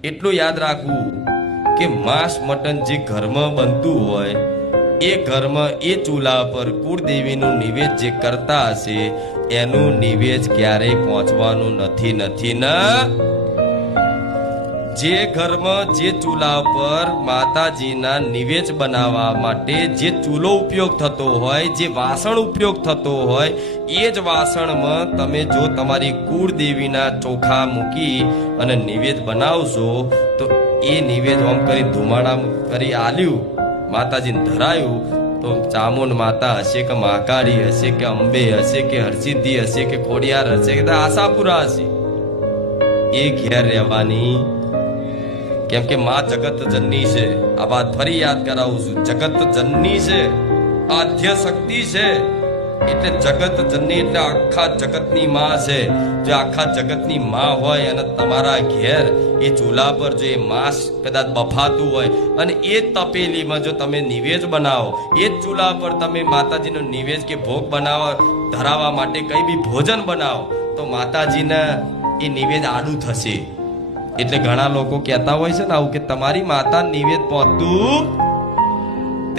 એટલું યાદ રાખવું કે માંસ મટન જે ઘરમાં બનતું હોય એ ઘરમાં એ ચૂલા પર કુળદેવીનું નિવેદ જે કરતા હશે એનું નિવેદ ક્યારેય પહોંચવાનું નથી ને જે ઘરમાં જે ચૂલા પર માતાજીના નિવેદ બનાવવા માટે જે ચૂલો ઉપયોગ થતો હોય જે વાસણ ઉપયોગ થતો હોય એ જ વાસણમાં તમે જો તમારી કુળદેવીના ચોખા મૂકી અને નિવેદ બનાવશો તો એ નિવેદ આમ કરી ધુમાડા કરી આલ્યું માતાજીને ધરાયું તો ચામુંડ માતા હશે કે મહાકાળી હશે કે અંબે હશે કે હરસિદ્ધિ હશે કે ખોડિયાર હશે કે આશાપુરા હશે એ ઘેર રહેવાની કેમ કે માં જગત જનની છે આ વાત ફરી યાદ કરાવું છું જગત જનની છે આદ્ય શક્તિ છે એટલે જગત જનની એટલે આખા જગતની માં છે જો આખા જગતની માં હોય અને તમારા ઘેર એ ચૂલા પર જો એ માંસ કદાચ બફાતું હોય અને એ જ તપેલીમાં જો તમે નિવેદ બનાવો એ જ ચૂલા પર તમે માતાજીનો નિવેદ કે ભોગ બનાવવા ધરાવવા માટે કઈ બી ભોજન બનાવો તો માતાજીને એ નિવેદ આડું થશે એટલે ઘણા લોકો કહેતા હોય છે ને આવું કે તમારી માતા નિવેદ પહોંચતું